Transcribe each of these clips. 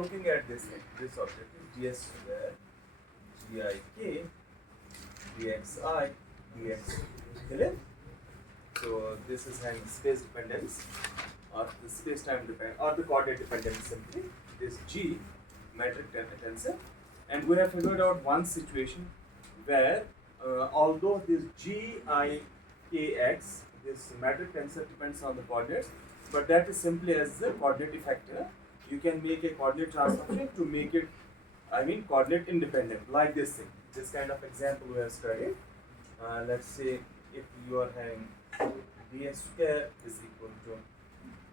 looking at this thing. This object is ds square gik dxi dx. Clear? So this is having space dependence or the space-time dependence or the coordinate dependence simply. This G metric tensor, and we have figured out one situation where although this gikx, this metric tensor depends on the coordinates, but that is simply as the coordinate effector. You can make a coordinate transformation to make it, coordinate independent, like this thing. This kind of example we have studied. Let's say if you are having ds square is equal to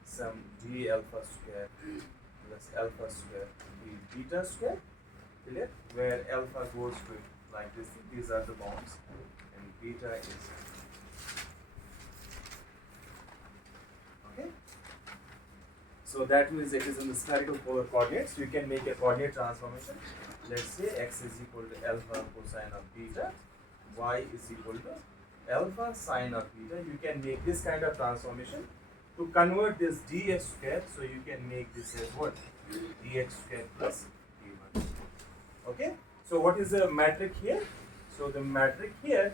some d alpha square plus alpha square d beta square, clear? Where alpha goes with like this thing. These are the bounds, and beta is okay. So that means it is in the spherical polar coordinates. You can make a coordinate transformation. Let's say x is equal to alpha cosine of beta, y is equal to alpha sine of beta. You can make this kind of transformation to convert this dx square. So you can make this as what? Dx square plus d1. Okay. So what is the metric here? So the metric here,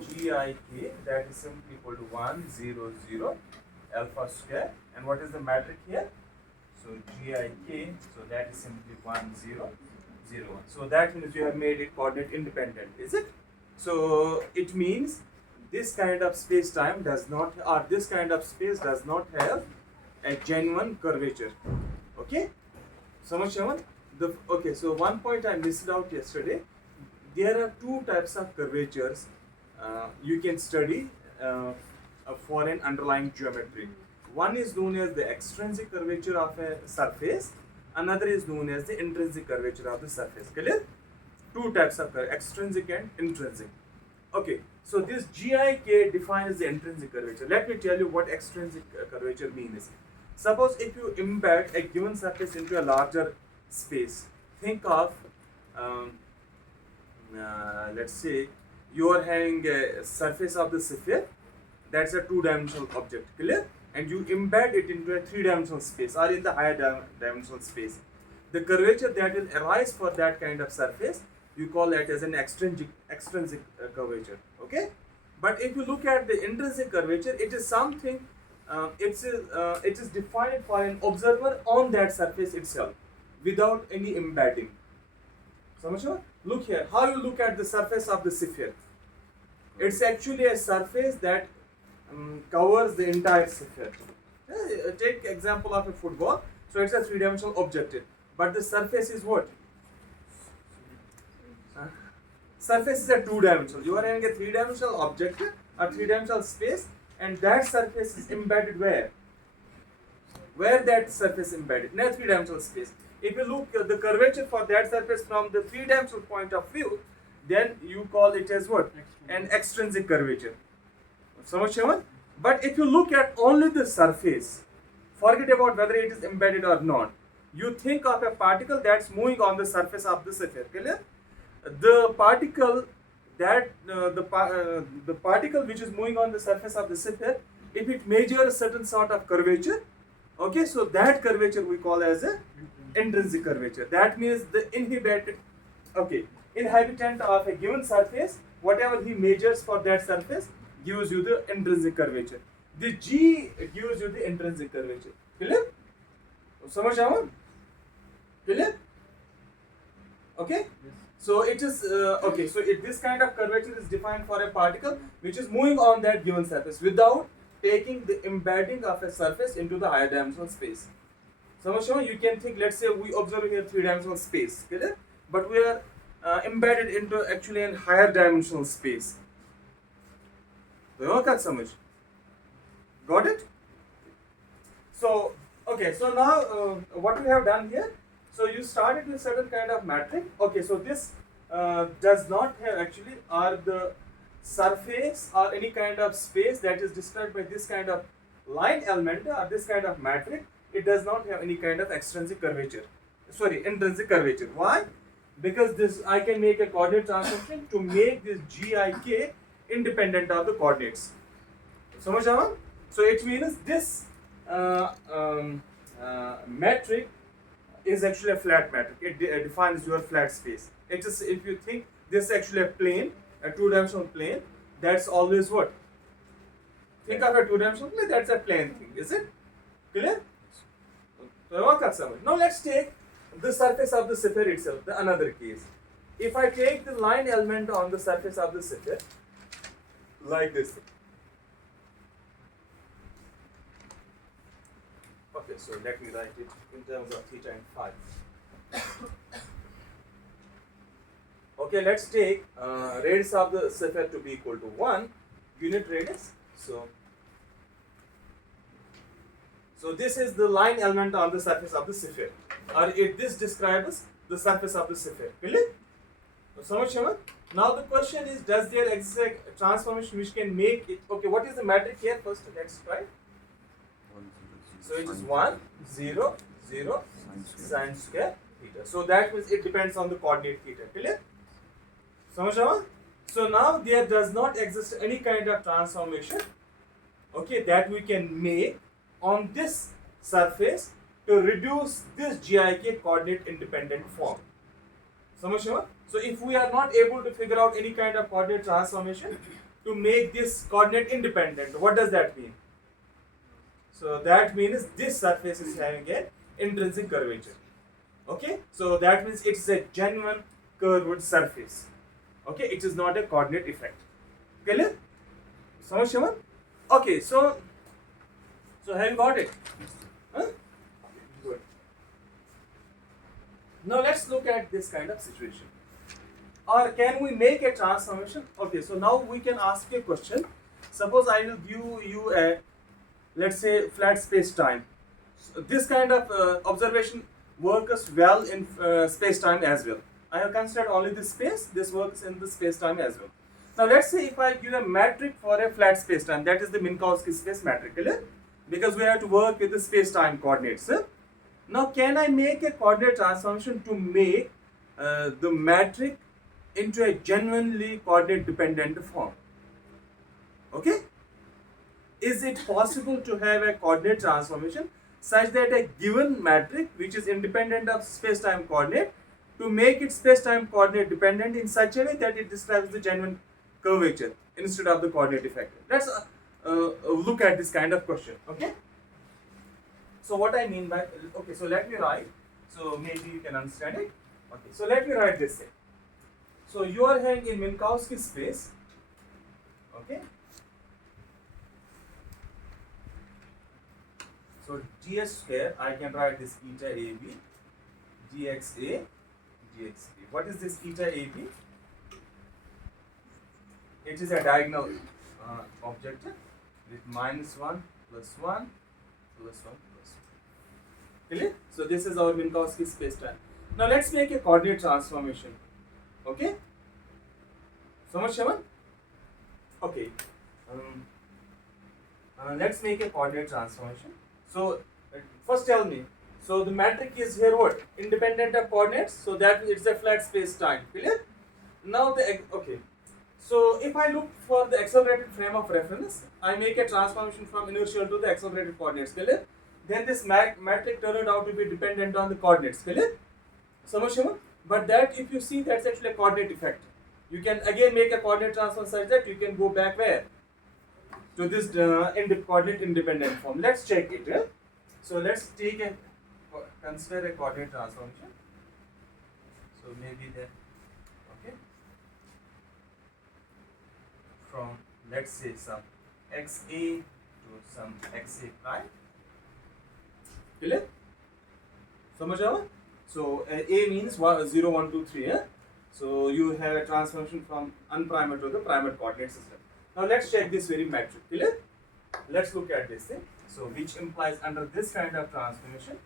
gik, that is simply equal to 1 0 0 alpha square. And what is the metric here? So gik, so that is simply 1 0 0 1. So that means you have made it coordinate independent, is it? So it means this kind of space-time does not, or this kind of space does not have a genuine curvature. Okay? So much, okay, so one point I missed out yesterday. There are two types of curvatures you can study for an underlying geometry. One is known as the extrinsic curvature of a surface. Another is known as the intrinsic curvature of the surface. Clear? Two types of extrinsic and intrinsic. Okay, so this gik defines the intrinsic curvature. Let me tell you what extrinsic curvature means. Suppose if you embed a given surface into a larger space, think of let's say you are having a surface of the sphere. That's a two-dimensional object, clear? And you embed it into a three-dimensional space or in the higher dimensional space. The curvature that will arise for that kind of surface, you call that as an extrinsic curvature. Okay, but if you look at the intrinsic curvature, it is something. It is defined for an observer on that surface itself, without any embedding. So look here. How you look at the surface of the sphere? It's actually a surface that covers the entire sphere. Take example of a football. So it's a three-dimensional object, but the surface is what? Surface is a two-dimensional. You are having a three-dimensional object, a three-dimensional space, and that surface is embedded where? Where that surface embedded? In a three-dimensional space. If you look at the curvature for that surface from the three-dimensional point of view, then you call it as what? An extrinsic curvature. But if you look at only the surface, forget about whether it is embedded or not. You think of a particle that's moving on the surface of the sphere. Clear? The particle that the particle which is moving on the surface of the sphere, if it measures a certain sort of curvature, okay, so that curvature we call as a intrinsic curvature. That means the inhabitant of a given surface, whatever he measures for that surface, gives you the intrinsic curvature. The G gives you the intrinsic curvature. Clear? Samajh aaya? Clear? Okay? Yes. So it is okay. So this kind of curvature is defined for a particle which is moving on that given surface without taking the embedding of a surface into the higher dimensional space. So you can think, let's say we observe here three-dimensional space, clear? But we are embedded into actually a higher dimensional space. Got it? So okay. So now what we have done here. So you started with certain kind of metric. Okay, so this does not have actually, or the surface or any kind of space that is described by this kind of line element or this kind of metric, it does not have any kind of extrinsic curvature. Sorry, intrinsic curvature. Why? Because this I can make a coordinate transformation to make this gik independent of the coordinates. Samajh aaya? So it means this metric is actually a flat metric. It defines your flat space. It is, if you think this is actually a plane, a two-dimensional plane, that's always what? Think of a two-dimensional plane, that's a plane thing, is it? Clear? Now let's take the surface of the sphere itself, the another case. If I take the line element on the surface of the sphere, like this. Okay, so let me write it in terms of theta and phi. Okay, let's take radius of the sphere to be equal to 1 unit radius. So this is the line element on the surface of the sphere, or this describes the surface of the sphere. Clear? So, now the question is, does there exist a transformation which can make it? Okay, what is the metric here? First, let's try. So it is 1, 0, 0 sine square theta. So that means it depends on the coordinate theta. Clear? So now there does not exist any kind of transformation, okay, that we can make on this surface to reduce this GIK coordinate independent form. So if we are not able to figure out any kind of coordinate transformation to make this coordinate independent, what does that mean? So that means this surface is having an intrinsic curvature. Okay, so that means it's a genuine curved surface. Okay, it is not a coordinate effect. Clear? Okay, so have you got it? Huh? Good. Now let's look at this kind of situation. Or can we make a transformation? Okay, so now we can ask a question. Suppose I will give you a, let's say, flat space-time. So this kind of observation works well in space-time as well. I have considered only the space, this works in the space-time as well. Now let's say if I give a metric for a flat space-time, that is the Minkowski space metric, because we have to work with the space-time coordinates. Now can I make a coordinate transformation to make the metric into a genuinely coordinate dependent form? Okay? Is it possible to have a coordinate transformation such that a given metric which is independent of space-time coordinate to make it space-time coordinate dependent in such a way that it describes the genuine curvature instead of the coordinate effect? Let's look at this kind of question. Okay? So what I mean by, okay, so let me write, so maybe you can understand it. Okay, so let me write this thing. So you are having in Minkowski space, okay? So ds square, I can write this eta ab, dxa, dxb. What is this eta ab? It is a diagonal object with -1 + 1 + 1 + 1 + 1. Clear? So this is our Minkowski space-time. Now let's make a coordinate transformation. Okay? So much, Shaman? Okay. Let's make a coordinate transformation. So first tell me. So the metric is here what? Independent of coordinates. So that it's a flat space-time. Clear? Now okay. So if I look for the accelerated frame of reference, I make a transformation from inertial to the accelerated coordinates. Clear? Then this metric turned out to be dependent on the coordinates. Clear? So but that, if you see, that's actually a coordinate effect. You can again make a coordinate transform such that you can go back where? To this coordinate independent form. Let's check it. So let's consider a coordinate transformation. So maybe then, okay, from, let's say, some xa to some xa prime. Clear? So A means 0, 1, 2, 3. So you have a transformation from unprimed to the primed coordinate system. Now let's check this very metric. Clear? Let's look at this thing. So which implies under this kind of transformation,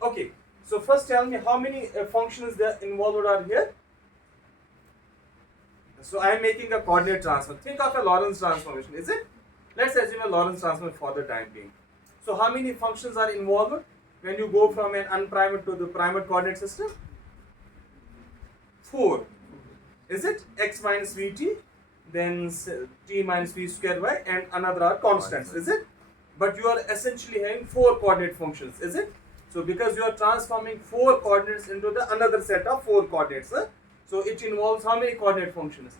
okay. So first tell me how many functions that involved are here. So I am making a coordinate transform. Think of a Lorentz transformation, is it? Let's assume a Lorentz transform for the time being. So how many functions are involved when you go from an unprimed to the primed coordinate system? 4. Is it? X minus vt, then t minus v square y, and another are constants, is it? But you are essentially having 4 coordinate functions, is it? So because you are transforming 4 coordinates into the another set of 4 coordinates, so it involves how many coordinate functions?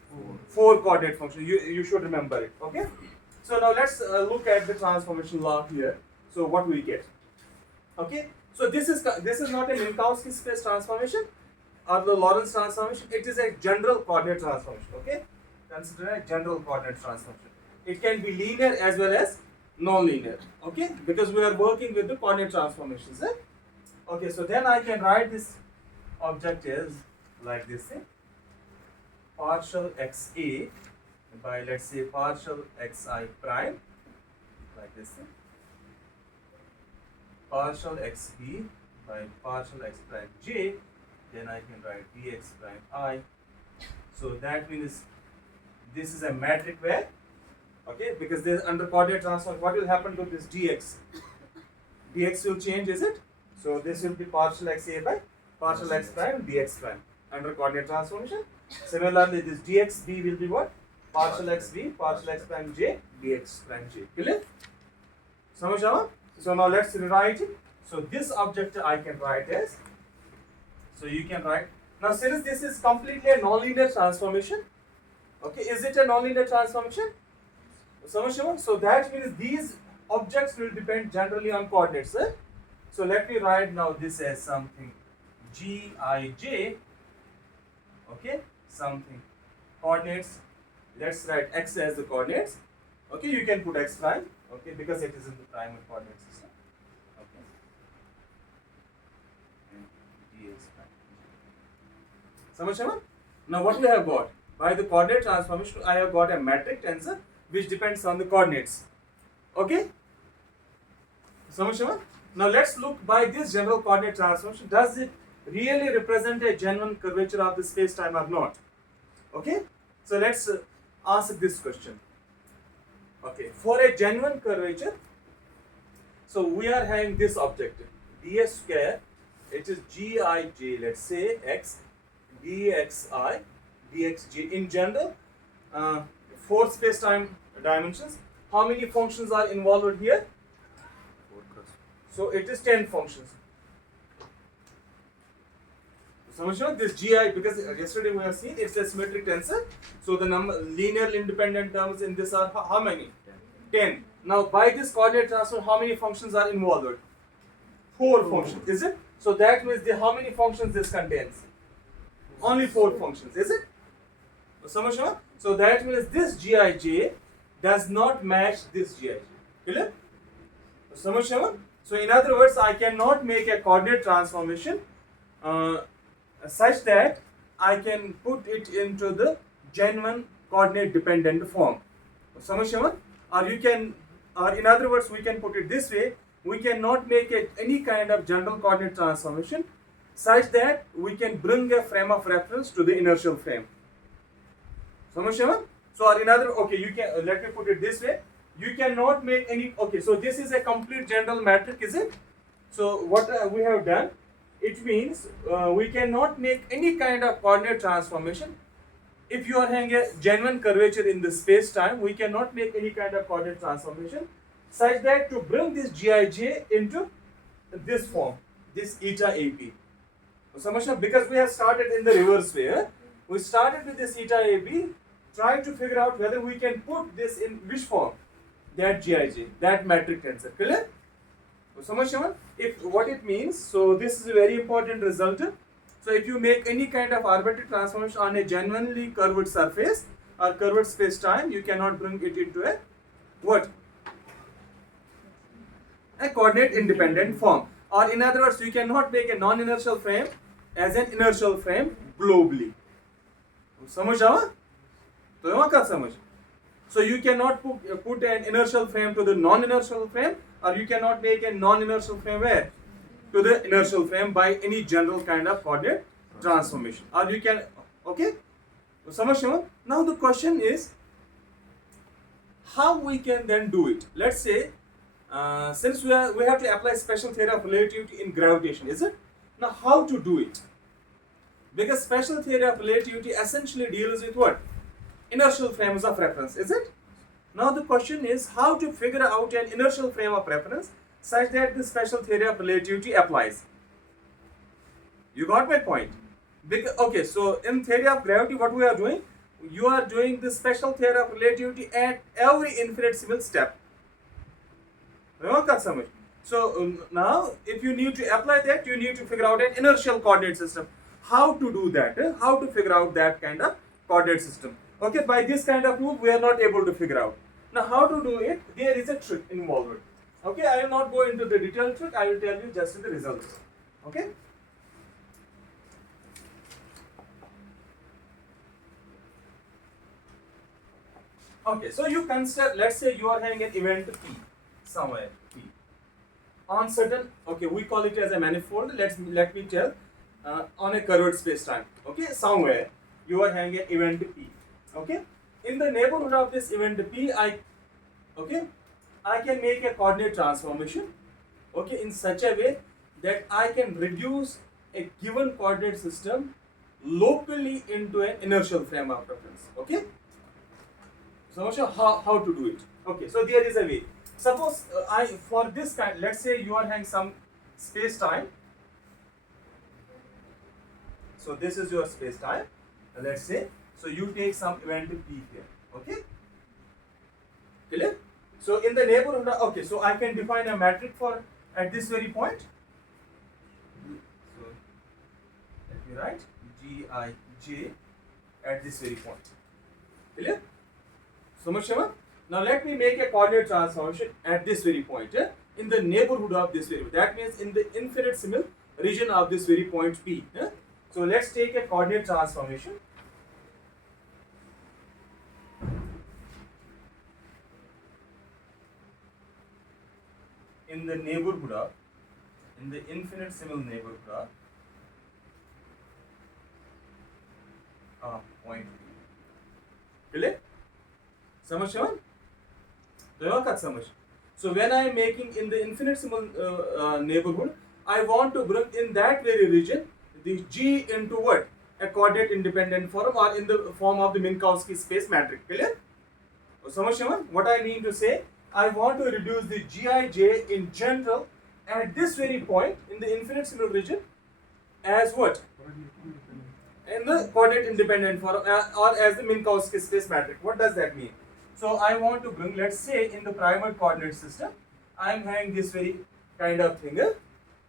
4 coordinate functions. You should remember it. Okay. So now let's look at the transformation law here. So what we get? Okay. So this is not a Minkowski space transformation or the Lorentz transformation. It is a general coordinate transformation. Okay. Consider a general coordinate transformation. It can be linear as well as non-linear. Okay. Because we are working with the coordinate transformations. Okay. So then I can write this object as like this. Partial xa by, let's say, partial xi prime, like this. Partial xb by partial x prime j, then I can write dx prime I. So that means this is a metric where, okay, because there under coordinate transform, what will happen to this dx? Dx will change, is it? So this will be partial xa by partial x prime dx prime under coordinate transformation. Similarly, this dxb will be what? Partial xb, partial x prime j, dx prime j. Clear? Samajh? So now let's rewrite it. So this object I can write as, so you can write, now since this is completely a nonlinear transformation, okay, is it a nonlinear transformation? Samajh? So that means these objects will depend generally on coordinates. So let me write now this as something gij, okay, something coordinates. Let's write x as the coordinates. Okay, you can put x prime, okay, because it is in the prime coordinate system. Okay. And dx prime. Samajh? Now what we have got? By the coordinate transformation, I have got a metric tensor which depends on the coordinates. Okay? Samajh? Now let's look by this general coordinate transformation. Does it really represent a genuine curvature of the space-time or not? Okay? So let's ask this question. Okay, for a genuine curvature, so we are having this object ds square, it is gij, let's say x dxi dxj. In general, 4 space-time dimensions. How many functions are involved here? So it is 10 functions. So this gi, because yesterday we have seen it's a symmetric tensor, so the number linearly independent terms in this are how many? 10. Now by this coordinate transform, how many functions are involved? 4 functions, is it? So that means how many functions this contains? Only 4 functions, is it? So that means this gij does not match this gij. Clear? So in other words, I cannot make a coordinate transformation such that I can put it into the genuine coordinate dependent form. Or you can, or in other words, we can put it this way: we cannot make any kind of general coordinate transformation such that we can bring a frame of reference to the inertial frame. So or in other, okay, you can, let me put it this way: you cannot make any, okay, so this is a complete general metric, is it? So what we have done, it means we cannot make any kind of coordinate transformation. If you are having a genuine curvature in the space-time, we cannot make any kind of coordinate transformation such that to bring this gij into this form, this eta ap. Because we have started in the reverse way. We started with this eta ap, trying to figure out whether we can put this in which form? That gij, that metric tensor. Clear? If what it means, so this is a very important result. So if you make any kind of arbitrary transformation on a genuinely curved surface or curved space-time, you cannot bring it into a what? A coordinate independent form. Or in other words, you cannot make a non-inertial frame as an inertial frame globally. So you cannot put an inertial frame to the non-inertial frame, or you cannot make a non-inertial frame where? To the inertial frame by any general kind of coordinate transformation. Or you can, okay? Now the question is, how we can then do it? Let's say, since we have to apply special theory of relativity in gravitation, is it? Now how to do it? Because special theory of relativity essentially deals with what? Inertial frames of reference, is it? Now the question is how to figure out an inertial frame of reference such that the special theory of relativity applies. You got my point? Because, okay, so in theory of gravity, what we are doing? You are doing the special theory of relativity at every infinitesimal step. So now, if you need to apply that, you need to figure out an inertial coordinate system. How to do that? How to figure out that kind of coordinate system? Okay, by this kind of rule, we are not able to figure out. Now, how to do it? There is a trick involved. Okay, I will not go into the detailed trick. I will tell you just the results. Okay. Okay, so you consider, let's say you are having an event P somewhere P on certain, okay, we call it as a manifold. Let me tell, on a curved space time. Okay, somewhere you are having an event P. Okay, in the neighborhood of this event P, I can make a coordinate transformation. Okay, in such a way that I can reduce a given coordinate system locally into an inertial frame of reference. Okay. So I'll show how to do it. Okay, so there is a way. Suppose for this kind, let's say you are having some space time. So this is your space time. Let's say, so you take some event P here. Okay, clear? So in the neighborhood, okay, so I can define a matrix for at this very point. So let me write Gij at this very point. Clear? So much, Shema? Now let me make a coordinate transformation at this very point, in the neighborhood of this very point. That means in the infinitesimal region of this very point P. So let's take a coordinate transformation. In the neighborhood of, in the infinitesimal neighborhood of point P. Clear? Samajh? So when I am making in the infinitesimal neighborhood, I want to bring in that very region the G into what? A coordinate independent form, or in the form of the Minkowski space matrix. Clear? Samajh? What I mean to say, I want to reduce the Gij in general at this very point in the infinitesimal region as what? In the coordinate independent form, or as the Minkowski space matrix. What does that mean? So I want to bring, let's say in the primal coordinate system, I am having this very kind of thing.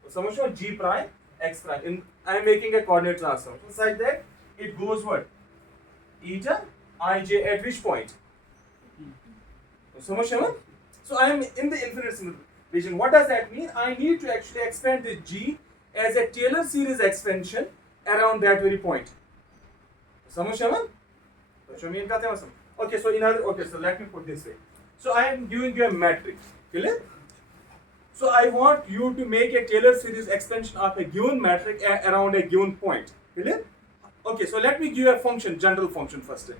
So G prime, X prime. I am making a coordinate transformation such that it goes what? Eta Ij at which point? So I am in the infinitesimal region. What does that mean? I need to actually expand this G as a Taylor series expansion around that very point. Okay, so so let me put this way. So I am giving you a matrix. Clear? So I want you to make a Taylor series expansion of a given matrix around a given point. Clear? Okay, so let me give you a function, general function first.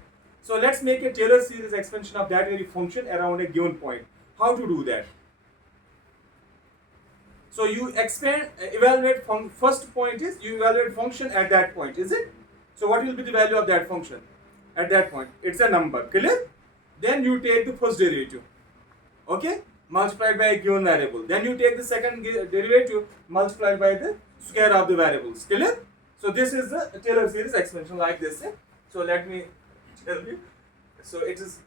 So let's make a Taylor series expansion of that very function around a given point. How to do that? So you expand, evaluate first point is you evaluate function at that point, is it? So what will be the value of that function at that point? It's a number, clear? Then you take the first derivative, okay, multiplied by a given variable. Then you take the second derivative multiplied by the square of the variables, clear? So this is the Taylor series expansion like this. So let me tell you. So it is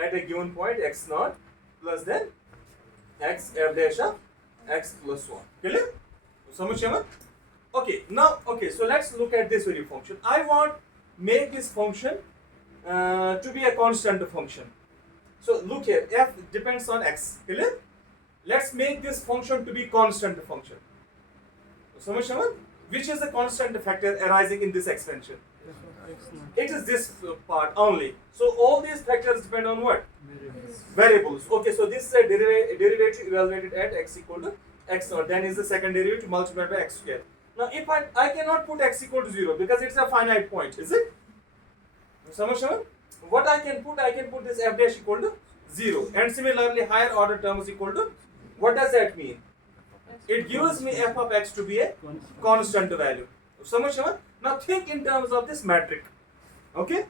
at a given point x naught plus then x f dash of x plus 1. Clear? So much, okay, now, okay, so let's look at this very function. I want make this function to be a constant function. So look here, f depends on x. Clear? Let's make this function to be constant function. So much, which is the constant factor arising in this expansion? It is this part only. So all these factors depend on what? Variables. Okay, so this is a derivative evaluated at x equal to x naught. Then is the second derivative multiplied by x square. Now if I cannot put x equal to 0 because it's a finite point, is it? What I can put this f dash equal to 0, and similarly higher order terms equal to, what does that mean? It gives me f of x to be a constant value. Now think in terms of this matrix. Okay?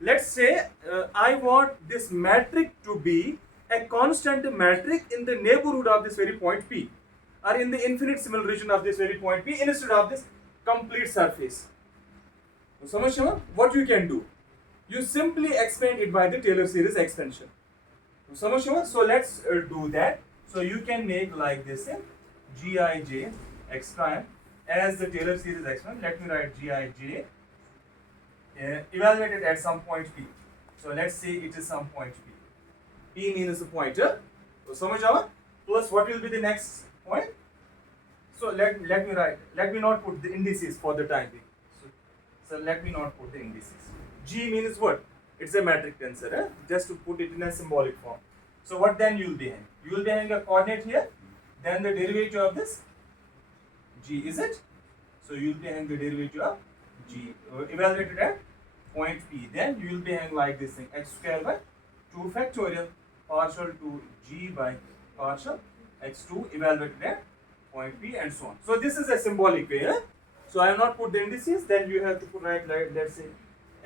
Let's say I want this matrix to be a constant metric in the neighborhood of this very point P, or in the infinitesimal region of this very point P, instead of this complete surface. So what you can do? You simply expand it by the Taylor series expansion. So let's do that. So you can make like this Gij x prime as the Taylor series expansion. Let me write Gij evaluated at some point P. So let's say it is some point P. P means the pointer. So plus what will be the next point? So let me not put the indices for the time being. So let me not put the indices. G means what? It's a metric tensor, just to put it in a symbolic form. So what then you will be having? You will be having a coordinate here, then the derivative of this G, is it? So you will be having the derivative of G evaluated at point P. Then you will be having like this thing, x square by 2 factorial partial to G by partial x2 evaluated at point P, and so on. So this is a symbolic way. So I have not put the indices, then you have to put like let's say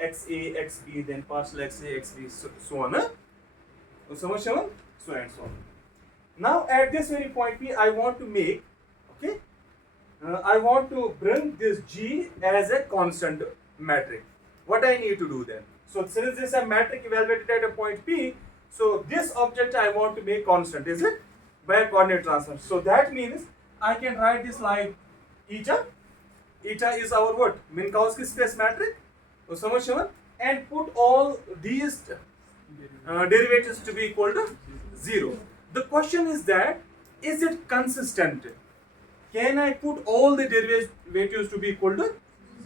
xa, xb, then partial xa, xb, so on. So and so on. Now at this very point P, I want to make, okay, I want to bring this G as a constant metric. What I need to do then? So since this is a metric evaluated at a point P, so this object I want to make constant, is it? By a coordinate transform. So that means I can write this like eta. Eta is our what? Minkowski space metric. So and put all these derivatives to be equal to 0. The question is that, is it consistent? Can I put all the derivatives to be equal to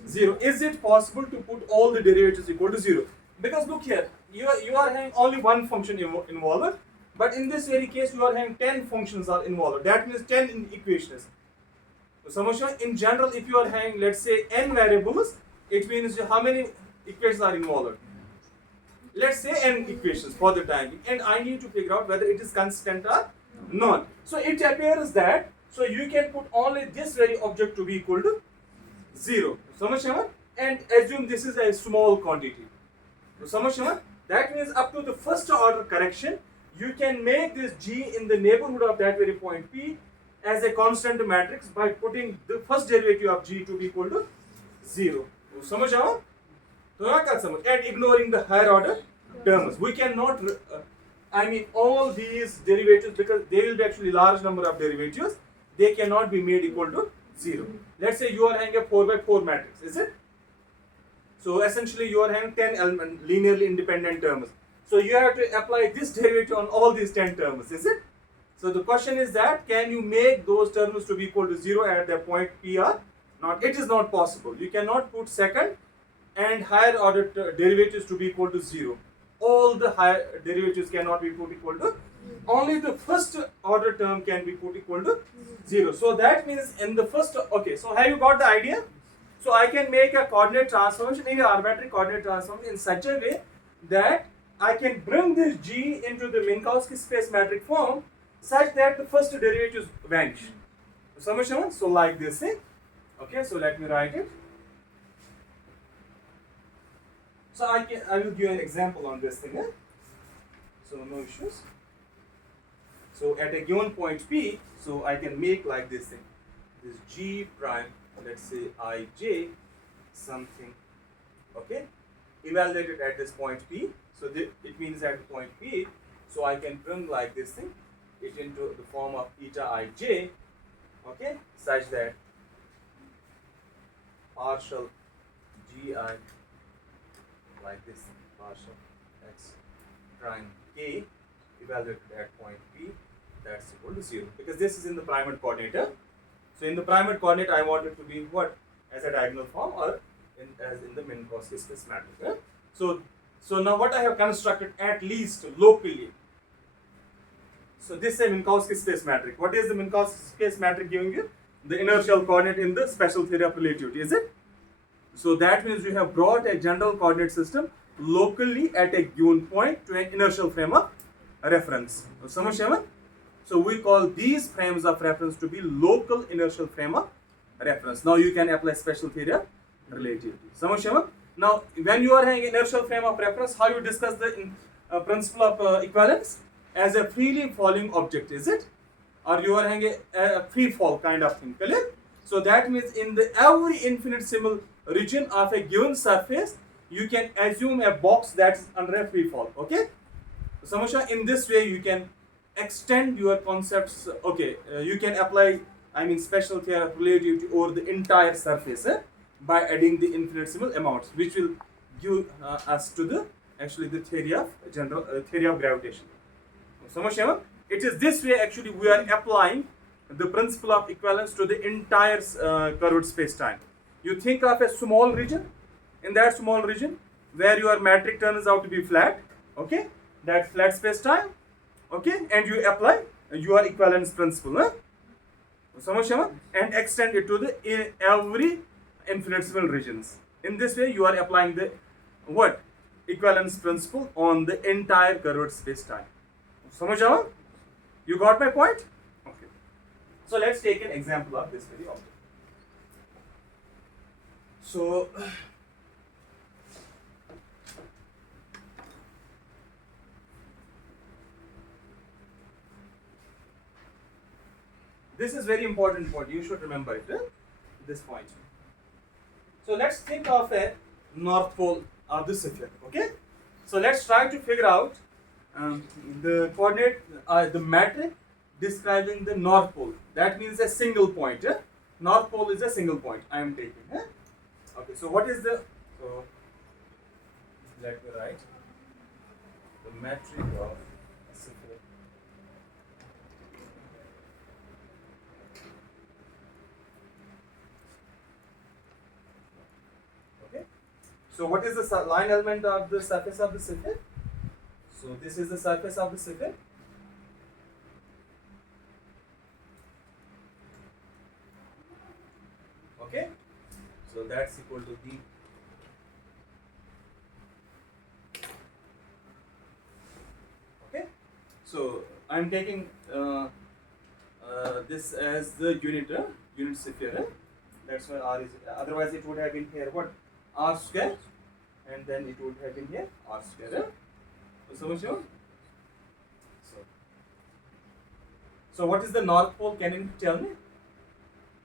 0? Is it possible to put all the derivatives equal to 0? Because look here, you are having only one function involved, but in this very case you are having 10 functions are involved. That means 10 equations. So in general, if you are having, let's say, n variables, it means how many equations are involved? Let's say n equations for the time being, and I need to figure out whether it is consistent or not. So it appears that, so you can put only this very object to be equal to 0. And assume this is a small quantity. That means up to the first order correction, you can make this G in the neighborhood of that very point P as a constant matrix by putting the first derivative of G to be equal to 0. And ignoring the higher order terms. We cannot, all these derivatives, because there will be actually large number of derivatives, they cannot be made equal to 0. Let's say you are having a 4 by 4 matrix, is it? So essentially you are having 10 element linearly independent terms. So you have to apply this derivative on all these 10 terms, is it? So the question is that, can you make those terms to be equal to 0 at the point P or not? It is not possible. You cannot put second and higher order derivatives to be equal to 0. All the higher derivatives cannot be put equal to, only the first order term can be put equal to 0. So that means in the first, okay, so have you got the idea? So I can make a coordinate transformation in a arbitrary coordinate transformation in such a way that I can bring this G into the Minkowski space metric form such that the first derivatives vanish. So like this thing. Okay, so let me write it. So I will give an example on this thing. So no issues. So at a given point P, so I can make like this thing. This G prime, let's say Ij something, okay, evaluated at this point P. So it means at the point P, so I can bring like this thing, it into the form of eta Ij, okay, such that partial Gi like this, partial x prime k evaluated at point P, that's equal to 0, because this is in the primate coordinate. So in the primate coordinate, I want it to be what? As a diagonal form, or as in the Minkowski space matrix. So now what I have constructed, at least locally. So this is a Minkowski space matrix. What is the Minkowski space matrix giving you? The inertial coordinate in the special theory of relativity, is it? So that means you have brought a general coordinate system locally at a given point to an inertial frame of reference. So we call these frames of reference to be local inertial frame of reference. Now you can apply special theory of relativity. Now when you are having inertial frame of reference, how you discuss the principle of equivalence? as a freely falling object, is it? Or you are having a free fall kind of thing, clear? So that means in the every infinitesimal region of a given surface, you can assume a box that is under a free fall, okay? So in this way you can extend your concepts, okay, you can apply, I mean, special theory of relativity over the entire surface by adding the infinitesimal amounts, which will give us to the actually the theory of theory of gravitation. So it is this way actually we are applying the principle of equivalence to the entire curved space-time. You think of a small region. In that small region where your metric turns out to be flat, okay, that flat space-time, okay, and you apply your equivalence principle, and extend it to the in every infinitesimal regions. In this way, you are applying the what equivalence principle on the entire curved space-time. You got my point? Okay. So let's take an example of this very object. So this is very important point. You should remember it. This point. So let's think of a north pole of the sphere. Okay. So let's try to figure out the coordinate, the metric describing the north pole. That means a single point. North pole is a single point I am taking. Okay. So what is the? So let me write the metric of sphere. So what is the line element of the surface of the sphere? So this is the surface of the sphere. Okay. So that's equal to B. Okay. So I'm taking this as the unit sphere. That's why R is. Otherwise, it would have been here what? R square, and then it would have been here R square. So what is the north pole? Can you tell me?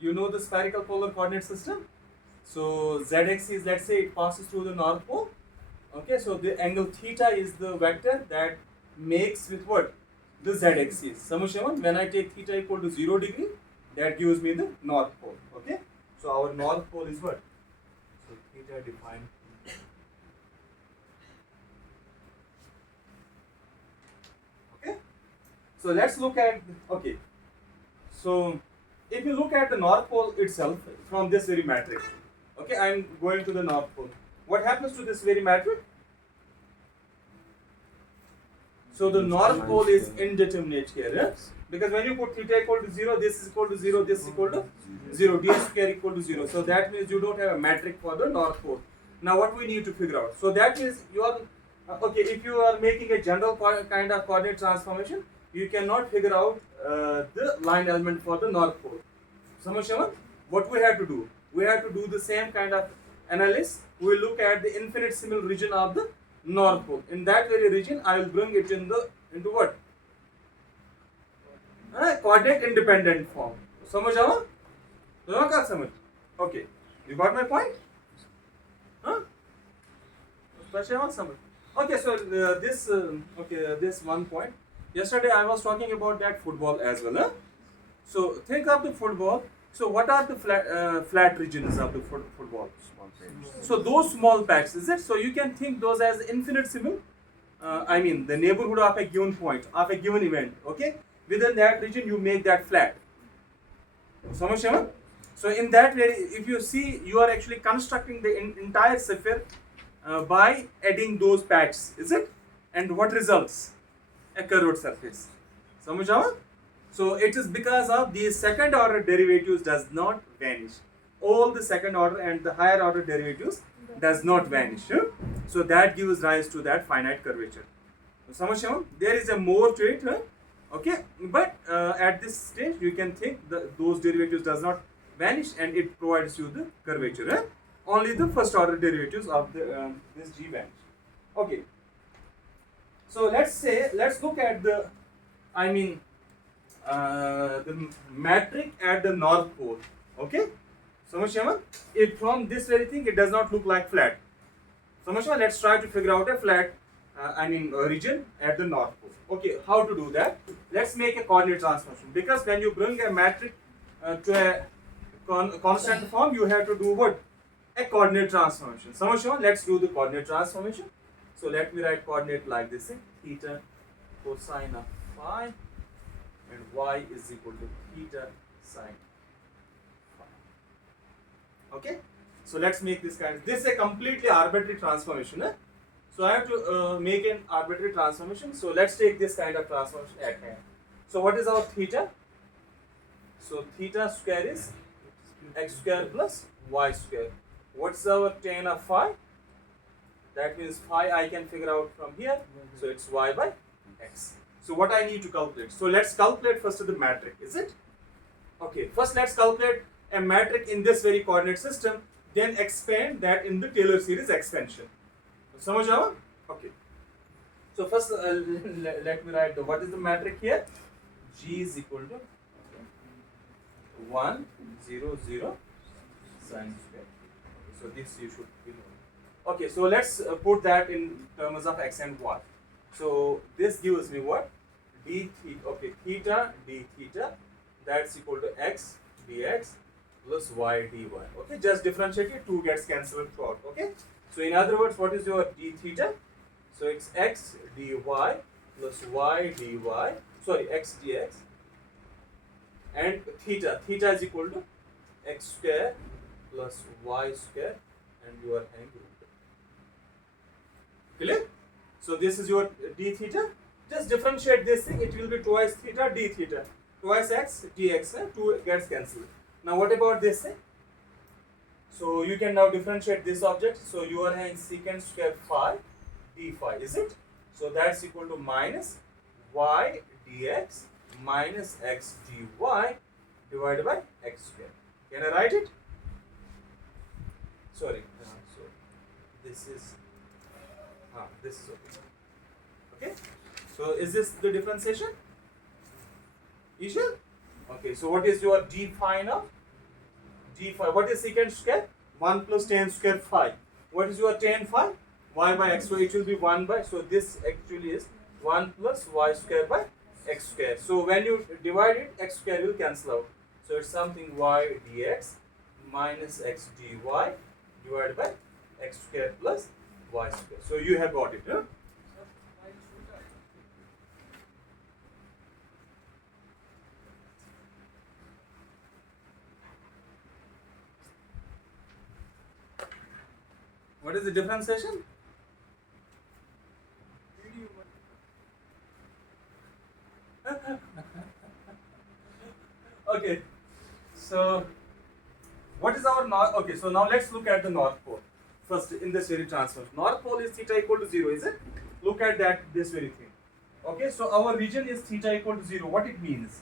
You know the spherical polar coordinate system. So z-axis is, let's say, it passes through the north pole. Okay, so the angle theta is the vector that makes with what? The z-axis. When I take theta equal to 0 degree, that gives me the north pole. Okay, so our north pole is what? So theta defined. Okay, so let's look at, okay, so if you look at the north pole itself from this very matrix, okay, I am going to the north pole. What happens to this very matrix? So the north pole is indeterminate here, yes? Because when you put theta equal to 0, this is equal to 0, this is equal to 0, d square equal to 0. So that means you don't have a metric for the north pole. Now what we need to figure out? So that means you are, okay, if you are making a general kind of coordinate transformation, you cannot figure out the line element for the north pole. What we have to do? We have to do the same kind of analysis. We will look at the infinitesimal region of the north pole. In that very region, I will bring it in the into what? Coordinate independent form. Okay, you got my point? Okay, so this one point. Yesterday I was talking about that football as well. So think of the football. So what are the flat regions of the football? So those small patches, is it? So you can think those as infinitesimal. I mean the neighborhood of a given point, of a given event. Okay, within that region you make that flat. So in that way, if you see, you are actually constructing the entire sphere by adding those patches, is it? And what results? A curved surface. So it is because of the second order derivatives does not vanish. All the second order and the higher order derivatives does not vanish. So that gives rise to that finite curvature. So there is a more to it. Okay, but at this stage you can think those derivatives does not vanish and it provides you the curvature. Only the first order derivatives of the this g vanish. Okay. So let's look at the I mean the metric at the north pole. Okay, so if from this very thing it does not look like flat. So let's try to figure out a flat region at the north pole. Okay, how to do that? Let's make a coordinate transformation, because when you bring a metric to a constant form, you have to do what? A coordinate transformation. So let's do the coordinate transformation. So let me write coordinate like this: theta cosine of phi, and y is equal to theta sine phi. Okay, so let's make this kind of, this is a completely arbitrary transformation. So I have to make an arbitrary transformation. So let's take this kind of transformation at hand. So what is our theta? So theta square is x square plus y square. What's our tan of phi? That means phi I can figure out from here. So it's y by x. So what I need to calculate? So let's calculate first the metric, is it? Okay, first let's calculate a metric in this very coordinate system, then expand that in the Taylor series expansion. समझ आओ? Okay. So first let me write what is the metric here? G is equal to 1, 0, 0 sine square. So this you should be knowing. Okay, so let's put that in terms of x and y. So this gives me what? D theta. Okay, theta d theta, that's equal to x dx plus y dy. Okay, just differentiate it, 2 gets cancelled throughout. Okay, so in other words, what is your d theta? So it's x dy plus y dy, sorry, x dx, and theta is equal to x square plus y square, and you are having root. Clear? So this is your d theta. Just differentiate this thing, it will be twice theta d theta, twice x dx, 2 gets cancelled. Now what about this thing? So you can now differentiate this object. So you are having secant square phi d phi, is it? So that's equal to minus y dx minus x dy divided by x square. Can I write it? Sorry, so this is okay. Okay, so is this the differentiation? You sure? Okay, so what is your d phi now? D phi, what is secant square? 1 plus tan square phi. What is your tan phi? Y by x, so it will be 1 by, so this actually is 1 plus y square by x square. So when you divide it, x square will cancel out. So it's something y dx minus x dy divided by x square plus y square. So you have got it, huh? What is the differentiation? Okay, so what is our north? Okay, so now let's look at the north pole first in this very transform. North pole is theta equal to 0, is it? Look at that, this very thing. Okay, so our region is theta equal to 0. What it means?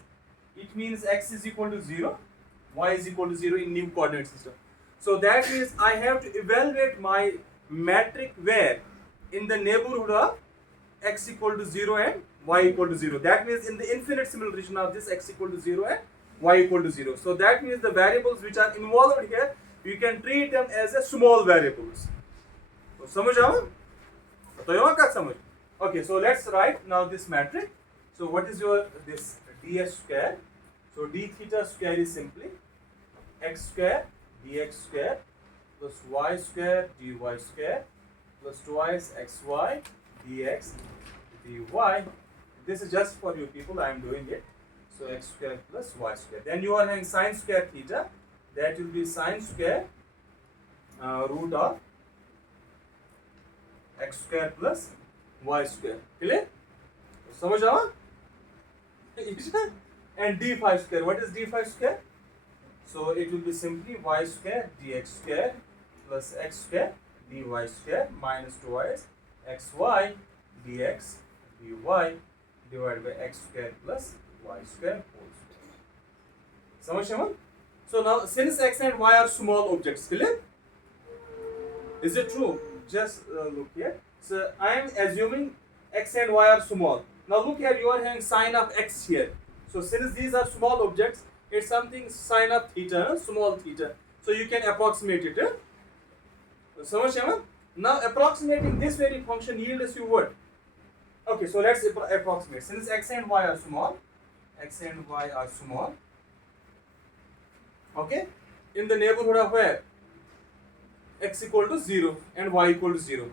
It means x is equal to 0, y is equal to 0 in new coordinate system. So that means I have to evaluate my metric where? In the neighborhood of x equal to 0 and y equal to 0. That means in the infinitesimal region of this x equal to 0 and y equal to 0. So that means the variables which are involved here, you can treat them as a small variables. So समझ आओ? तो यहाँ क्या समझ? Okay, so let's write now this metric. So what is your this ds square? So d theta square is simply x square dx square plus y square dy square plus twice xy dx dy. This is just for you people, I am doing it. So x square plus y square. Then you are having sine square theta. That will be sine square root of x square plus y square. Clear? समझ आओ? And d phi square. What is d phi square? So it will be simply y square dx square plus x square dy square minus twice xy dx dy divided by x square plus y square whole square. समझ? So now since x and y are small objects, clear? Is it true? Just look here. So I am assuming x and y are small. Now look here, you are having sine of x here. So since these are small objects, it's something sine of theta, small theta. So you can approximate it. समझ गए? Now approximating this very function yields you what? Okay, so let's approximate. Since x and y are small, okay, in the neighborhood of where? X equal to 0 and y equal to 0.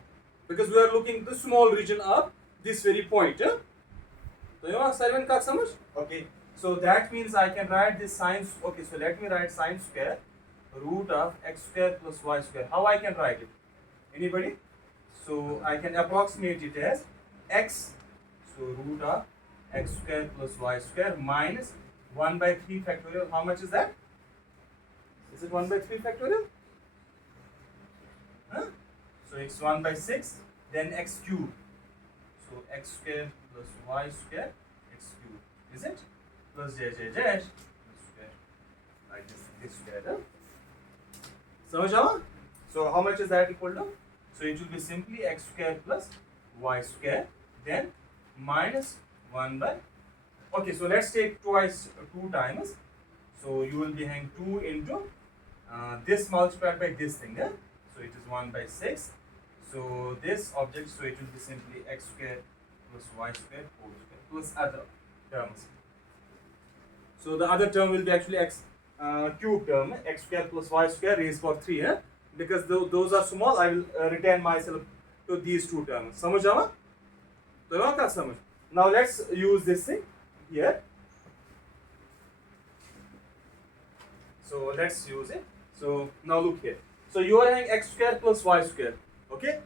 Because we are looking the small region of this very point. So you want to समझ? Okay, so that means I can write this sine. Okay, so let me write sine square root of x square plus y square. How I can write it? Anybody? So I can approximate it as x, so root of x square plus y square minus 1 by 3 factorial. How much is that? Is it 1 by 3 factorial? Huh? So it's 1 by 6, then x cube. So x square plus y square, x cube. Is it? Plus j square. Like this square. समझ आओ? So how much is that equal to? So it will be simply x square plus y square, then minus 1 by. Okay, so let's take 2 times. So you will be having 2 into this multiplied by this thing. Yeah? So it is 1 by 6. So this object, so it will be simply x square plus y square whole square plus other terms. So the other term will be actually x cube term, x square plus y square raised for 3. Because those are small, I will retain myself to these two terms. समझ आवा? तो यहाँ का समझ. Now let's use this thing here. So let's use it. So now look here. So you are having x square plus y square. Okay?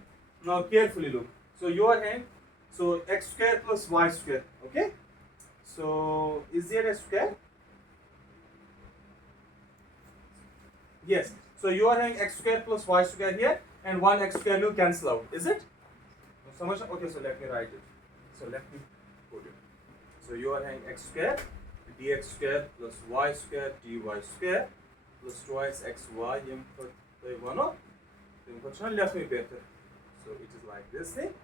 Now carefully look. So you are having x square plus y square. Okay? So is there a square? Yes. So you are having x square plus y square here, and 1 x square will cancel out. Is it? Okay, so let me write it. So let me put it. So you are having x square dx square plus y square dy square plus twice xy. So it is like this thing.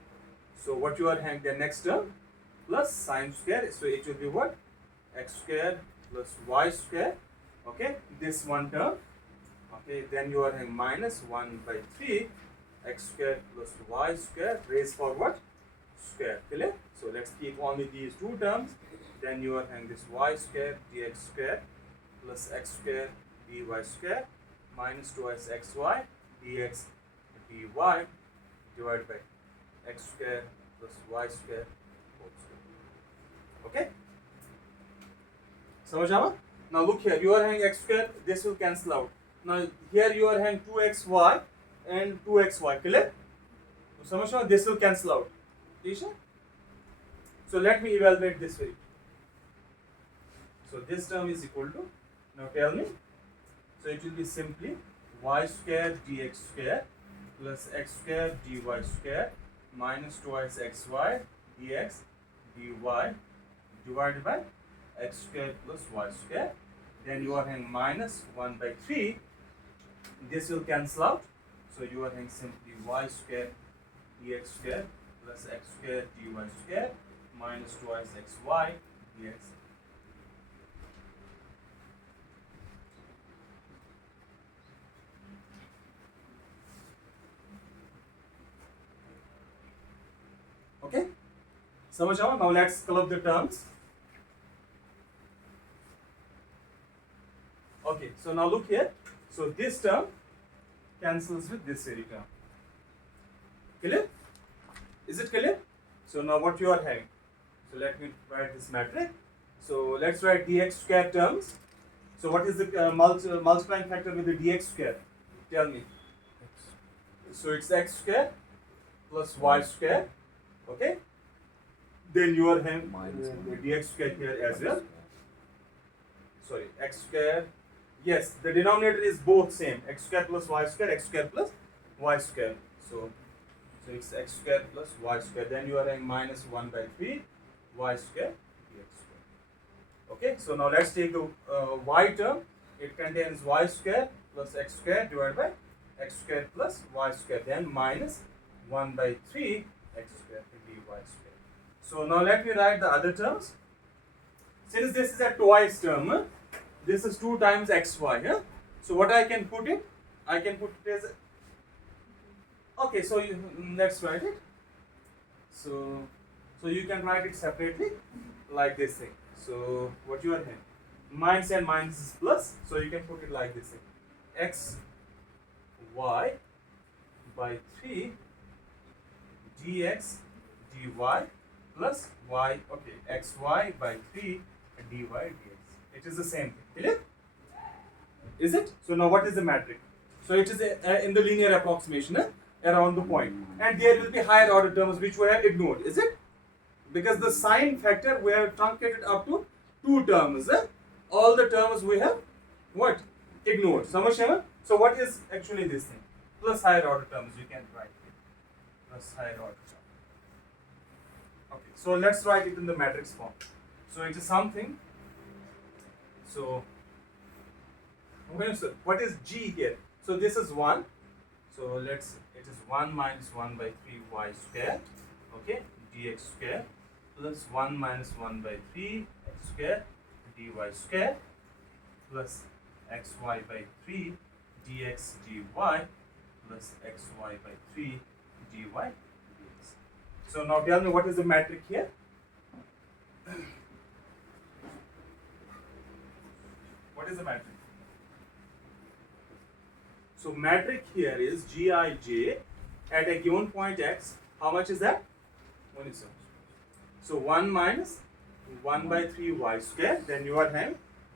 So what you are having the next term plus sine square. So it will be what? X square plus y square. Okay, this one term. Okay, then you are having minus 1 by 3 x square plus y square raised for what? Square. Clear? So let's keep only these two terms. Then you are having this y square dx square plus x square dy square minus twice xy dx dy divided by x square plus y square whole square. Okay? समझ आवा? Now look here, you are having x square, this will cancel out. Now here you are having 2xy and 2xy, clear? So समझ आवा? This will cancel out. So let me evaluate this way. So this term is equal to, now tell me, so it will be simply y square dx square plus x square dy square minus twice xy dx dy divided by x square plus y square. Then you are having minus 1 by 3. This will cancel out. So you are having simply y square dx square plus x square dy square minus twice xy dx. Okay? समझ आओ? Now let's club the terms. Okay, so now look here. So this term cancels with this very term. Clear? Is it clear? So now what you are having? So let me write this matrix. So let's write dx square terms. So what is the multiplying factor with the dx square? Tell me. So it's x square plus y square. Okay? Then you are having the dx square here as well. Sorry, x square. Yes, the denominator is both same. X square plus y square, x square plus y square. So it's x square plus y square. Then you are having minus 1 by 3 y square dx square. Okay, so now let's take the y term. It contains y square plus x square divided by x square plus y square. Then minus 1 by 3 x square dy square. So now let me write the other terms. Since this is a twice term, this is 2 times xy. So what I can put it? I can put it as, okay, so let's write it. So you can write it separately like this thing. So what you are having? Minus and minus is plus. So you can put it like this thing. X y by 3 dx dy plus y, okay, xy by 3 dy dx. It is the same thing. Clear? Is it? So now what is the metric? So it is in the linear approximation around the point. And there will be higher order terms which we have ignored. Is it? Because the sign factor we have truncated up to 2 terms. All the terms we have what? Ignored. Samajh? So what is actually this thing? Plus higher order terms you can write here. Plus higher order term. Okay, so let's write it in the matrix form. So it is something. So what is G here? So this is 1. So it is 1 minus 1 by 3 y square. Okay, dx square plus 1 minus 1 by 3 x square dy square plus xy by 3 dx dy plus xy by 3 dy dx. So now tell me what is the metric here? What is the metric? So metric here is Gij at a given point x. How much is that? 1 is so 1 minus 1 by 3 y square. Then you are having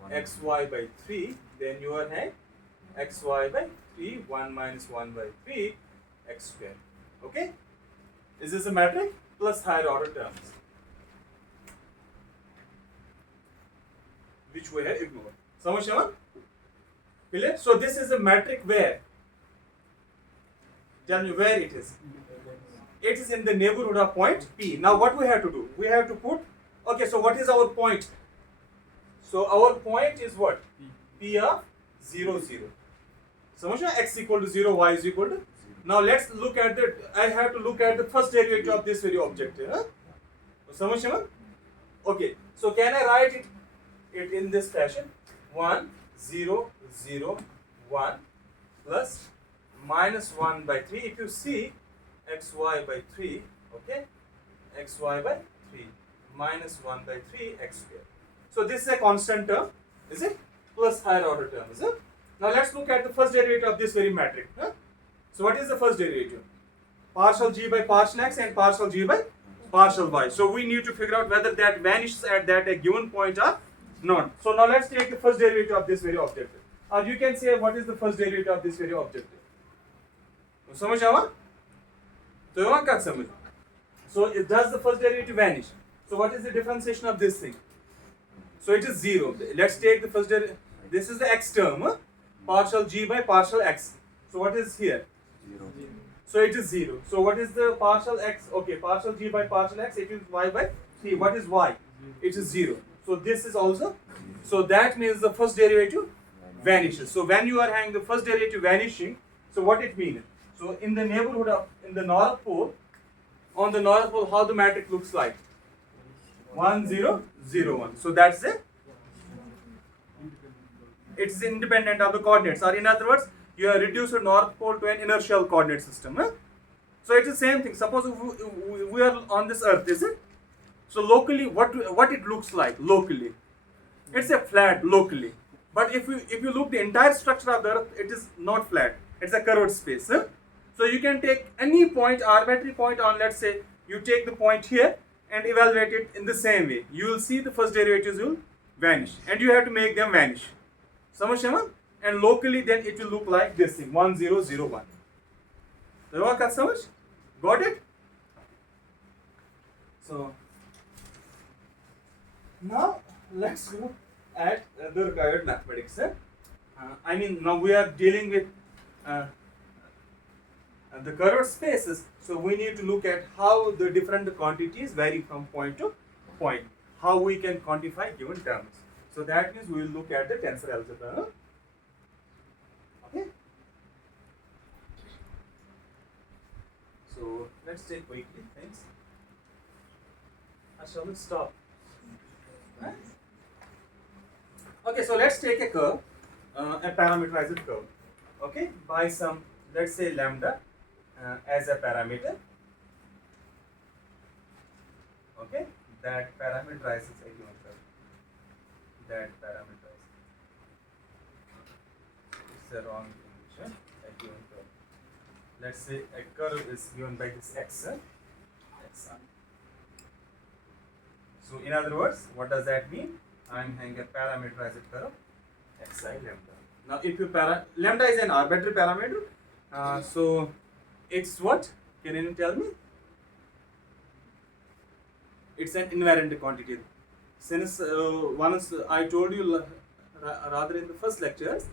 xy by 3. Then you are having xy by 3. 1 minus 1 by 3 x square. Okay? Is this a metric? Plus higher order terms, which we have ignored. Samajh? Clear? So this is a metric where? Tell me where it is. It is in the neighborhood of point P. Now what we have to do? We have to put, okay, so what is our point? So our point is what? P of 0, 0. Samajh? X equal to 0, y is equal to. Now let's look at I have to look at the first derivative of this very object. Samajh? Okay, so can I write it in this fashion? 1, 0, 0, 1 plus minus 1 by 3. If you see xy by 3, okay, xy by 3 minus 1 by 3 x square. So this is a constant term, is it? Plus higher order term, is it? Now let's look at the first derivative of this very metric. So what is the first derivative? Partial g by partial x and partial g by partial y. So we need to figure out whether that vanishes at a given point or not. So now let's take the first derivative of this very objective. Or you can say what is the first derivative of this very objective. समझ आवा? तो यहाँ क्या समझ? So does the first derivative vanish? So what is the differentiation of this thing? So it is 0. Let's take the first derivative. This is the x term, partial g by partial x. So what is here? 0. So it is 0. So what is the partial x? Okay, partial g by partial x. It is y by 3. What is y? It is 0. So this is also. So that means the first derivative vanishes. So when you are having the first derivative vanishing, so what it means? So in the neighborhood of, in the north pole, on the north pole, how the matrix looks like? 1, 0, 0, 1. So that's it. It's independent of the coordinates. Or in other words, you have reduced the north pole to an inertial coordinate system. So it's the same thing. Suppose we are on this earth, is it? So locally, what it looks like locally? It's a flat locally. But if you look the entire structure of the earth, it is not flat. It's a curved space. So you can take any point, arbitrary point on, let's say, you take the point here and evaluate it in the same way. You will see the first derivatives will vanish. And you have to make them vanish. Samajh? And locally then it will look like this thing, 1, 0, 0, 1. Got it? So now let's look at the required mathematics. I mean, now we are dealing with the curved spaces, so we need to look at how the different quantities vary from point to point, how we can quantify given terms. So that means we will look at the tensor algebra. Okay. So let's take quickly things. Shall we stop? Huh? Okay, so let's take a curve, a parameterized curve. Okay, by some, let's say lambda as a parameter. Okay, that parameterizes a given curve. That parameterizes. It's a wrong English. A given curve. Let's say a curve is given by this x. Xi. So in other words, what does that mean? I am having a parameterized curve xi lambda. Now if you lambda is an arbitrary parameter, so it's what? Can anyone tell me? It's an invariant quantity. Since once I told you rather in the first lectures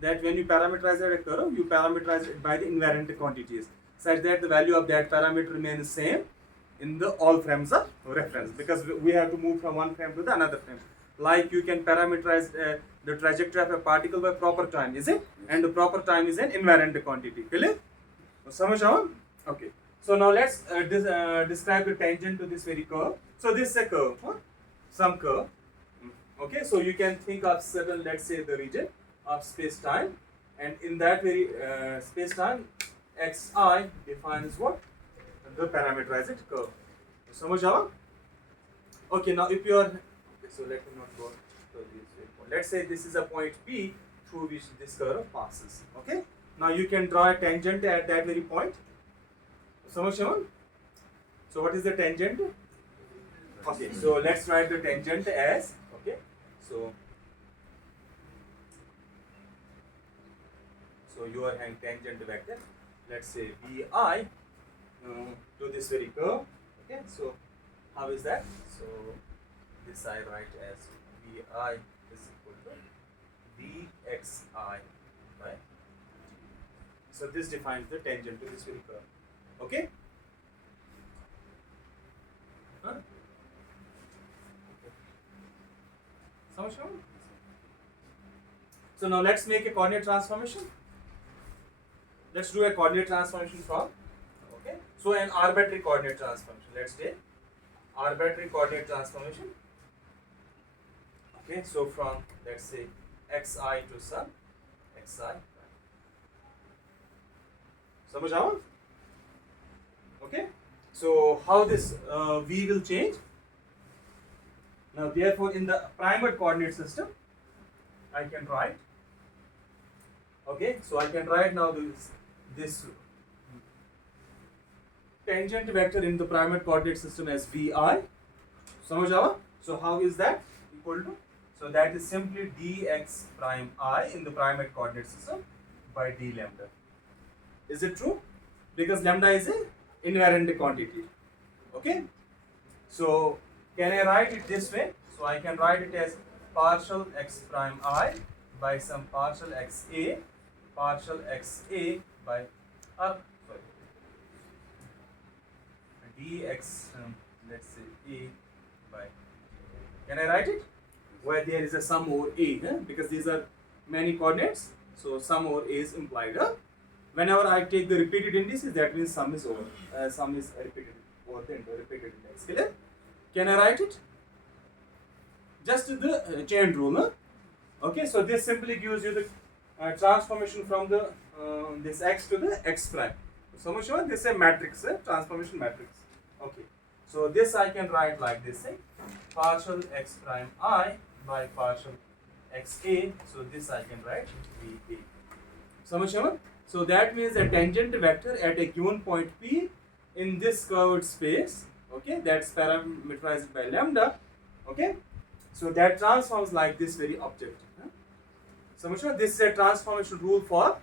that when you parameterize a curve, you parameterize it by the invariant quantities, such that the value of that parameter remains same in the all frames of reference, because we have to move from one frame to the another frame. Like you can parameterize the trajectory of a particle by proper time, is it? And the proper time is an invariant quantity. Clear? Okay. So now let's describe the tangent to this very curve. So this is a curve, some curve. Okay, so you can think of certain, let's say, the region of space-time, and in that very space-time, xi defines what? The parameterized curve. Okay, now if you are, okay, so let me not go to this point. Let's say this is a point P through which this curve passes. Okay, now you can draw a tangent at that very point. So what is the tangent? Okay, so let's write the tangent as, okay, so you are having tangent vector, let's say Vi to this very curve. Okay, so how is that? So this I write as Vi is equal to Vxi by t. So this defines the tangent to this very curve. Okay? Huh? So now let's make a coordinate transformation. Let's do a coordinate transformation from, okay, so an arbitrary coordinate transformation. Let's take arbitrary coordinate transformation. Okay, so from, let's say, xi to some xi. Samajh aawa? Okay, so how this v will change? Now therefore in the primed coordinate system I can write, okay, so I can write now this tangent vector in the primed coordinate system as Vi. Samajh aawa? So how is that equal to? So that is simply dx prime I in the primed coordinate system by d lambda. Is it true? Because lambda is an invariant quantity. Okay, so can I write it this way? So I can write it as partial x prime I by some partial xa by dx let's say a by. Can I write it? Where there is a sum over a, because these are many coordinates, so sum over a is implied. Whenever I take the repeated indices, that means sum is over, sum is repeated over the repeated index. Clear? Can I write it? Just the chain rule. Okay, so this simply gives you the transformation from the this x to the x prime. So much sure this is a matrix, transformation matrix. Okay, so this I can write like this, partial x prime I by partial xa. So this I can write Va. So much sure. So that means a tangent vector at a given point P in this curved space, okay, that's parameterized by lambda, okay, so that transforms like this very object. So this is a transformation rule for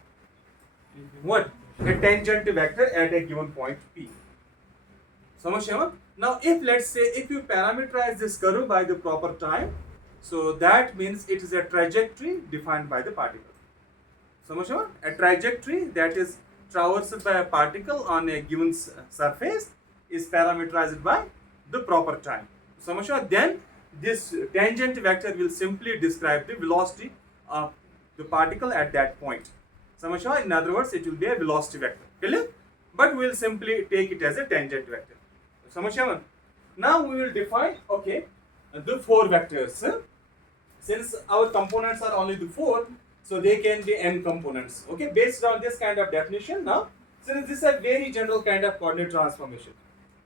what? A tangent vector at a given point P. So now if let's say if you parameterize this curve by the proper time, so that means it is a trajectory defined by the particle. So a trajectory that is traversed by a particle on a given surface is parameterized by the proper time. So then this tangent vector will simply describe the velocity of the particle at that point. So in other words, it will be a velocity vector. Clear? But we will simply take it as a tangent vector. So Now we will define, okay, the 4 vectors. Since our components are only the 4, so they can be n components. Okay, based on this kind of definition. Now, since this is a very general kind of coordinate transformation,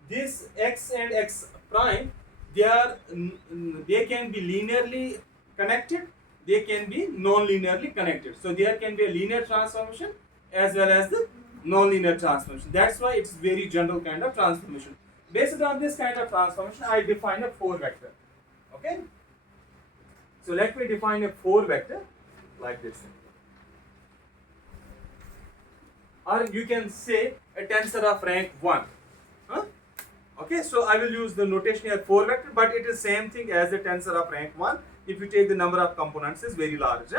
this x and x prime, they can be linearly connected, they can be non-linearly connected. So there can be a linear transformation as well as the non-linear transformation. That's why it's very general kind of transformation. Based on this kind of transformation, I define a 4 vector. Okay. So let me define a 4 vector like this. Or you can say a tensor of rank 1. Huh? Okay, so I will use the notation here 4 vector, but it is same thing as the tensor of rank 1 if you take the number of components is very large.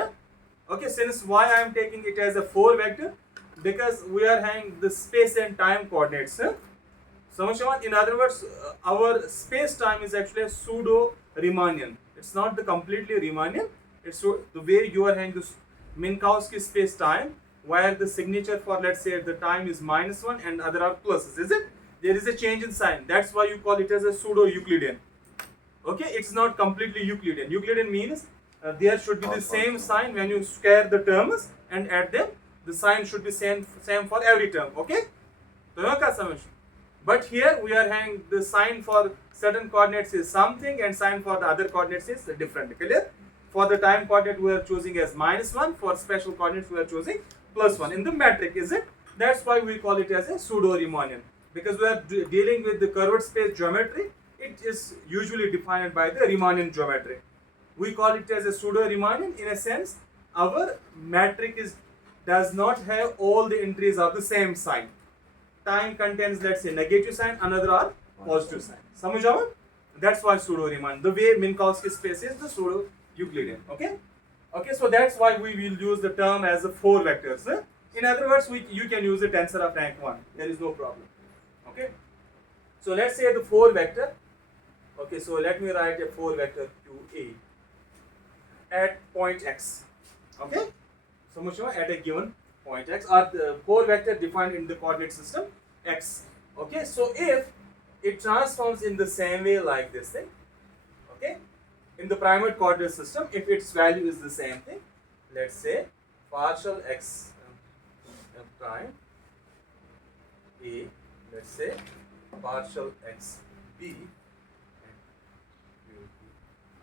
Okay, since why I am taking it as a 4 vector? Because we are having the space and time coordinates. So in other words, our space time is actually a pseudo Riemannian. It's not the completely Riemannian. It's the way you are having this Minkowski space time, where the signature for, let's say, the time is -1 and other are pluses, is it? There is a change in sign. That's why you call it as a pseudo Euclidean. Okay, it's not completely Euclidean. Euclidean means there should be the same sign when you square the terms and add them. The sign should be same for every term. Okay, but here we are having the sign for certain coordinates is something and sign for the other coordinates is different. Clear? For the time coordinate we are choosing as -1. For special coordinates we are choosing +1. In the metric, is it? That's why we call it as a pseudo Riemannian, because we are dealing with the curved space geometry. It is usually defined by the Riemannian geometry. We call it as a pseudo Riemannian. In a sense, our metric does not have all the entries of the same sign. Time contains, let's say, negative sign, another are positive sign. Samajh aaga? That's why pseudo Riemann. The way Minkowski space is the pseudo Euclidean. Okay. Okay. So that's why we will use the term as a 4 vectors. In other words, you can use a tensor of rank 1. There is no problem. Okay. So let's say the 4 vector. Okay. So let me write a 4 vector QA at point x. Okay. So at a given point x, or the 4 vector defined in the coordinate system x. Okay, so if it transforms in the same way like this thing, okay, in the primary coordinate system, if its value is the same thing, let's say partial x prime a, let's say partial x b and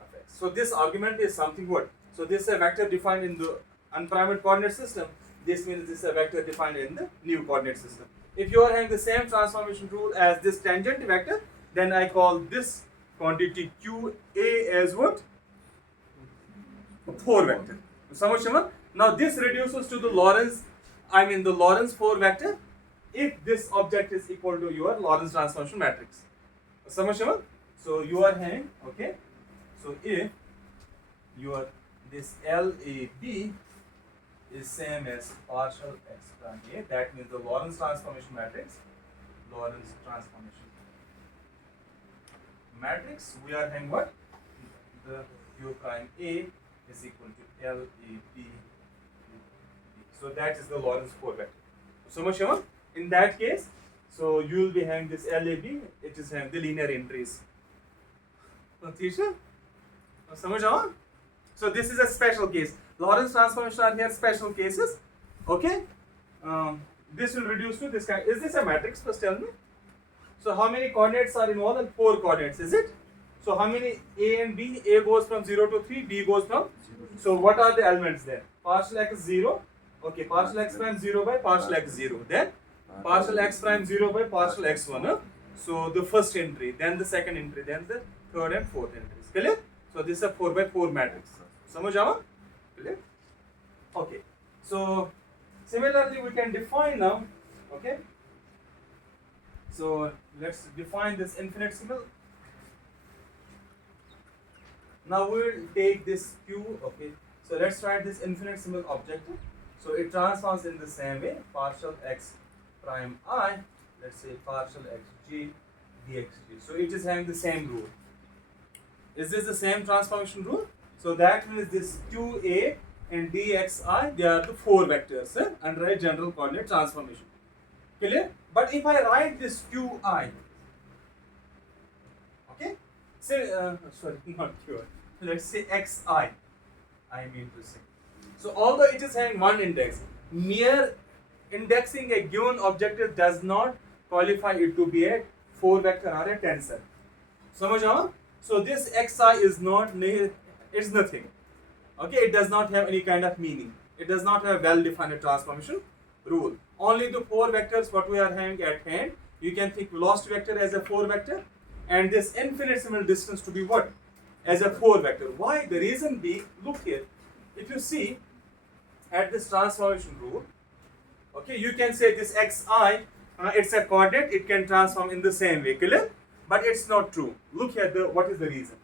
of x. So this argument is something what? So this is a vector defined in the unprimed coordinate system. This means this is a vector defined in the new coordinate system. If you are having the same transformation rule as this tangent vector, then I call this quantity QA as what? 4 vector. Now this reduces to the Lorentz 4 vector if this object is equal to your Lorentz transformation matrix. So you are having, okay, so if your this LAB is same as partial x prime a, that means the Lorentz transformation matrix, Lorentz transformation matrix, we are having what? The Q prime a is equal to LAB. So that is the Lorentz 4 vector. So in that case, so you will be having this LAB, it is having the linear entries. So this is a special case. Lorentz transformation are here special cases. Okay. This will reduce to this kind. Is this a matrix? First tell me. So how many coordinates are involved? 4 coordinates. Is it? So how many A and B? A goes from 0 to 3. B goes from. So what are the elements there? Partial x 0. Okay. Partial x prime 0 by partial x 0. Then partial x prime 0 by partial x 1. So the first entry. Then the second entry. Then the third and fourth entries. Clear? So this is a 4 by 4 matrix. Samajh aaga? Clear? Okay. So similarly we can define now. Okay. So let's define this infinitesimal. Now we will take this Q. Okay. So let's write this infinitesimal objective. So it transforms in the same way. Partial x prime I. Let's say partial xg dxg. So it is having the same rule. Is this the same transformation rule? So that means this QA and dxi, they are the 4 vectors under a general coordinate transformation. Clear? But if I write this QI, say sorry, not q. Let's say xi. I mean to say. So although it is having one index, mere indexing a given objective does not qualify it to be a 4 vector or a tensor. समझ आओ? So this xi is not, it's nothing. Okay, it does not have any kind of meaning. It does not have well-defined transformation rule. Only the 4 vectors what we are having at hand. You can think velocity vector as a 4 vector, and this infinitesimal distance to be what? As a 4 vector. Why? The reason being, look here. If you see at this transformation rule, okay, you can say this xi, it's a coordinate, it can transform in the same way, clear? But it's not true. Look here, what is the reason?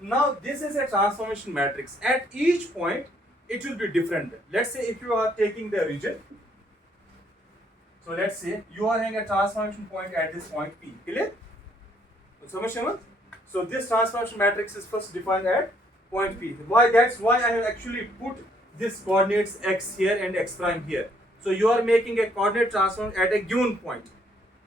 Now this is a transformation matrix. At each point, it will be different. Let's say if you are taking the region, so let's say you are having a transformation point at this point P, clear? So this transformation matrix is first defined at point P. Why? That's why I have actually put this coordinates x here and x prime here. So you are making a coordinate transform at a given point.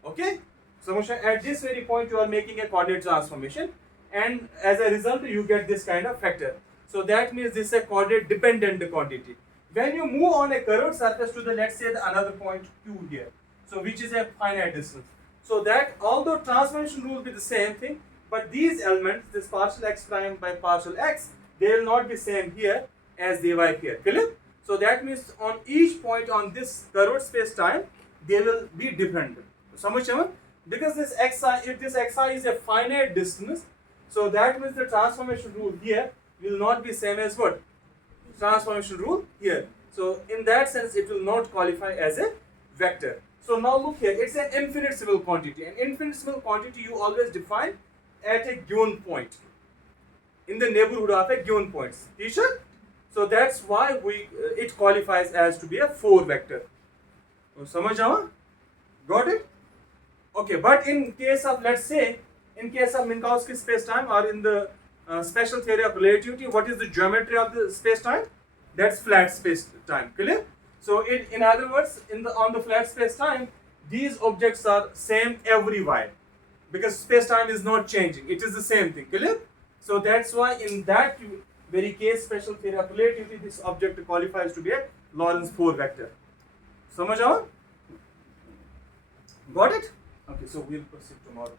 Okay? So at this very point you are making a coordinate transformation, and as a result you get this kind of factor. So that means this is a coordinate dependent quantity. When you move on a curved surface to the, let's say, the another point Q here, so which is a finite distance. So that although transformation rule will be the same thing, but these elements, this partial x prime by partial x, they will not be same here as they were here. Clear? So that means on each point on this curved space time, they will be different. Because this xi, if this xi is a finite distance, so that means the transformation rule here will not be same as what? Transformation rule here. So in that sense, it will not qualify as a vector. So now look here, it's an infinitesimal quantity. An infinitesimal quantity you always define at a given point, in the neighborhood of a given point. Teacher? So that's why it qualifies as to be a 4 vector. समझ आओ? Got it? Okay, but in case of, let's say, in case of Minkowski space-time, or in the special theory of relativity, what is the geometry of the space-time? That's flat space-time. Clear? So in other words, on the flat space-time, these objects are same everywhere, because space-time is not changing. It is the same thing. Clear? So that's why in that very case, special theory of relativity, this object qualifies to be a Lorentz 4 vector. समझ आओ? Got it? Okay, so we'll proceed tomorrow.